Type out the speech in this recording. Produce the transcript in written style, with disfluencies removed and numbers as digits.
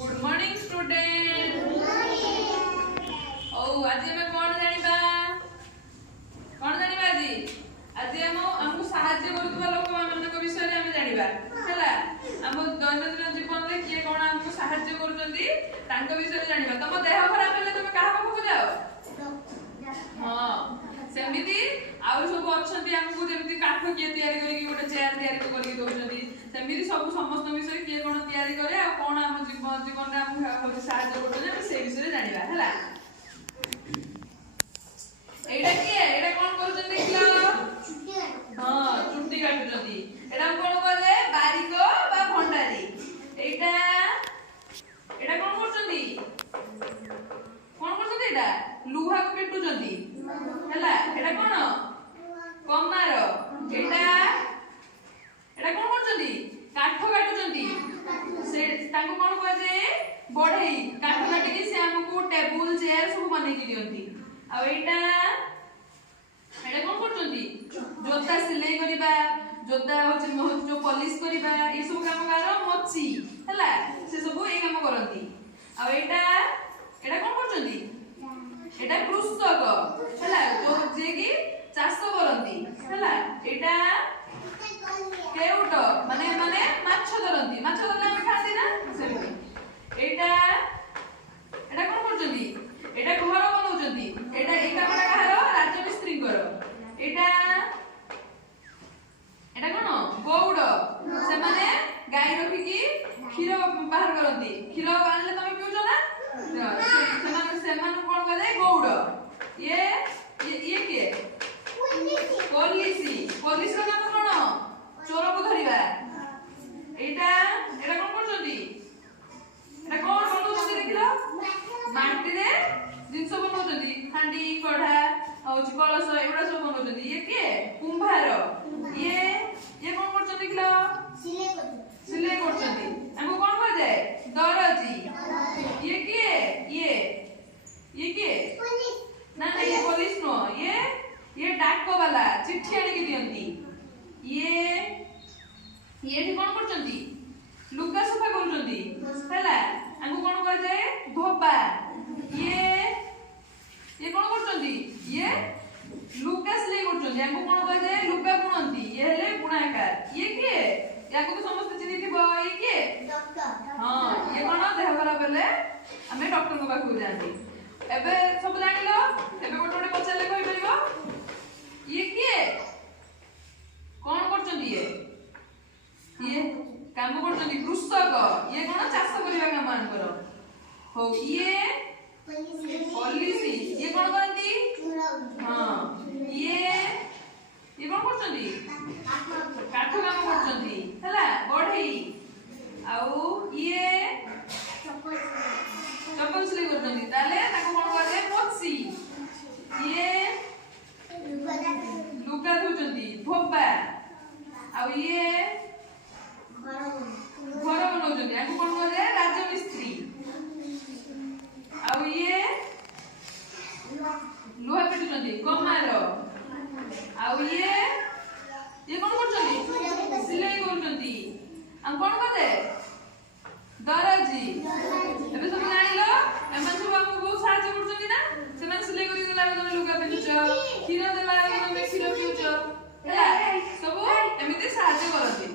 Good morning student. ओ आज हमें कोन जानिबा आज हम हमको सहाय्य करूवा लोक मानक विषय रे हम जानिबा हला हम दैनंदिन जीवन रे किए कोन हमको सहाय्य करूचंती तांको विषय रे जानिबा। तम देह खराब हेले तुम काहा पाखु जाओ हां सेमिति आउ सब अछंती हमको जेमिति काठ किए तयारी करी गोटे चेयर तयारी करी दोचंती सेमिति सब समस्त विषय किए कोन तयारी करे आ कोन हम जीवन रे हम सहाय्य करते हम से विषय रे जानिबा हला। एडा की एडा कोन करछन देखला हां चुट्टी काटुचंती एडा कोन कहले बारीक बा भंडारी एडा एडा कोन करछंती एडा लुहा को पेटुचंती हला एडा कोन कमार एडा एडा कोन करछंती काठ काटुचंती से ताको कोन कहजे बढई काठ काटी के से हमको टेबल चेयर सब बनै के दियंती आ एटा एडा कोन करछंती जोता सिलाई करिबा जोता होची जो पॉलिश करिबा ई सब काम कार मच्छी हला से सब ए काम करंती आ एटा एडा कोन करछंती एटा कृषक हला जो जे की चाष करंती हला एटा केउट माने माने माछ धरंती माछ धरले हम खाती ना सेमती एटा एटा कोन करछंती एटा घर बनाउचंती एटा ए कामडा कहार राजमिस्त्री कर एटा एटा कोन गौड से माने गाय रखी की क्षीर बाहर करंती क्षीर आनले तमे पिउछ ना से माने कोन कहले गौड ये के पुलिस पुलिस का काम कोन चोर को धरिबा एटा एटा कोन करछंती एटा कोन बनउछंती देखिलो माटी रे जिंस बनउछंती हांडी कढ़ा औची कलश एडा सब बनउछंती ये के कुंभार ये कोन करछंती देखिलो सिलाई करछंती हमको कोन कह जाए दरजी ये के ना ना ये पुलिस नो ये डाको वाला चिट्ठी आनी के दियंती ये ठी कोन करछंती लुगा सफा करछंती हला हमको कोन कह जाए धोबा ये कोन करछंती ये लुगा सिलाई करछंती हमको कोन कह जाए लुगा बुनंती ये हेले बुनाकार ये के याको तो समस्त चिन्हि थिबो ये के डॉक्टर हां ये कोन देह खराब हेले हमें डॉक्टर को पाखु जांती एबे सब जानिलो एबे गोटे गोटे पचारले कहि परिबो ये के कोन करछंती ये काम करछंती कृषक ये कोन चाष करिबा काम मान करो हो ये पुलिस ये कोन करंती हां ये कोन करछंती काठ काम करछंती हला बढई आउ ये चप्पल सिलाई करछंती ताले ताको कोन कहले मच्छी ये लुगा धुचंती धोबा आउ ये घर बनाउचंती आको कोन कहले राजमिस्त्री आउ ये लोहा पेटुचंती कमार आउ ये कोन करछंती सिलाई करछंती हम कोन कहले दरजी एबे सब जानिलो एमन सब हमको बहुत साहाय्य करछंती ना सेमान सिलाई करि देला तमे लुगा पेटुछ क्षीर देला तमे क्षीर पिउछ ହେଲା ସବୁ ଏମିତି ସାହାଯ୍ୟ କରନ୍ତି।